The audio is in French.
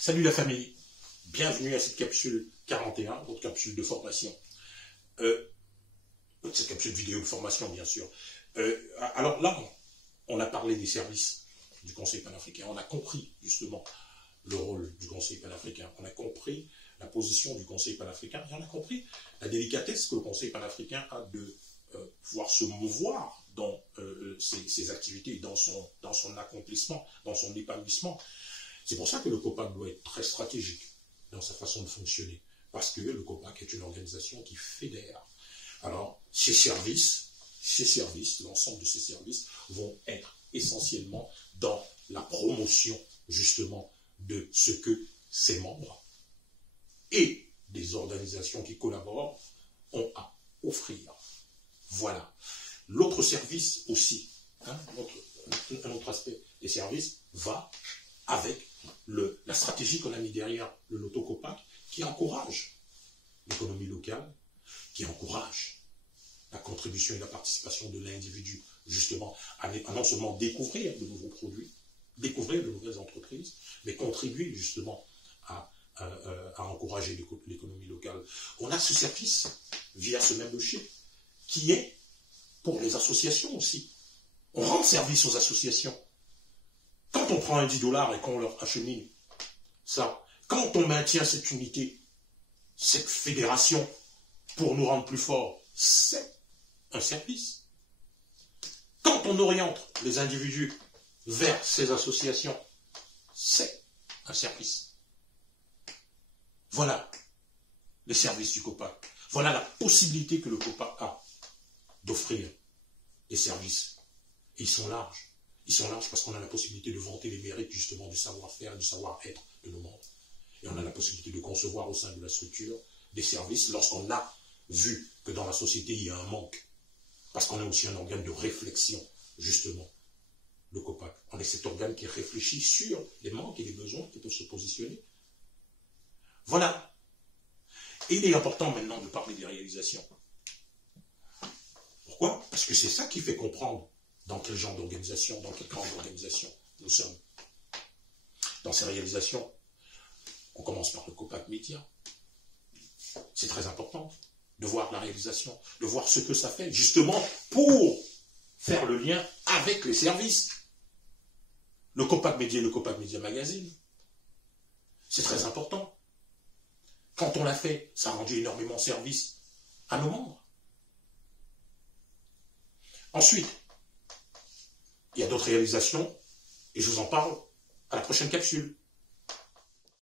Salut la famille, bienvenue à cette capsule 41, votre capsule de formation. Cette capsule vidéo de formation bien sûr. Alors là, on a parlé des services du Conseil panafricain, on a compris justement le rôle du Conseil panafricain, on a compris la position du Conseil panafricain et on a compris la délicatesse que le Conseil panafricain a de pouvoir se mouvoir dans ses activités, dans son accomplissement, dans son épanouissement. C'est pour ça que le COPAC doit être très stratégique dans sa façon de fonctionner, parce que le COPAC est une organisation qui fédère. Alors, ces services, l'ensemble de ces services vont être essentiellement dans la promotion, justement, de ce que ses membres et des organisations qui collaborent ont à offrir. Voilà. L'autre service aussi, un autre aspect des services va avec la stratégie qu'on a mis derrière le Loto COPAC, qui encourage l'économie locale, qui encourage la contribution et la participation de l'individu, justement, à non seulement découvrir de nouveaux produits, découvrir de nouvelles entreprises, mais contribuer justement à encourager l'économie locale. On a ce service, via ce membership, qui est pour les associations aussi. On rend service aux associations. Quand on prend un 10 $ et qu'on leur achemine ça, quand on maintient cette unité, cette fédération pour nous rendre plus forts, c'est un service. Quand on oriente les individus vers ces associations, c'est un service. Voilà les services du COPAC. Voilà la possibilité que le COPAC a d'offrir des services. Et ils sont larges. Ils sont larges parce qu'on a la possibilité de vanter les mérites justement du savoir-faire et du savoir-être de nos membres. Et on a la possibilité de concevoir au sein de la structure des services lorsqu'on a vu que dans la société il y a un manque. Parce qu'on est aussi un organe de réflexion, justement, le COPAC. On est cet organe qui réfléchit sur les manques et les besoins qui peuvent se positionner. Voilà. Et il est important maintenant de parler des réalisations. Pourquoi? Parce que c'est ça qui fait comprendre dans quel genre d'organisation, dans quelle grande organisation nous sommes. Dans ces réalisations, on commence par le COPAC Média. C'est très important de voir la réalisation, de voir ce que ça fait, justement pour faire le lien avec les services. Le COPAC Média et le COPAC Média Magazine. C'est très important. Quand on l'a fait, ça a rendu énormément service à nos membres. Ensuite, il y a d'autres réalisations, et je vous en parle à la prochaine capsule.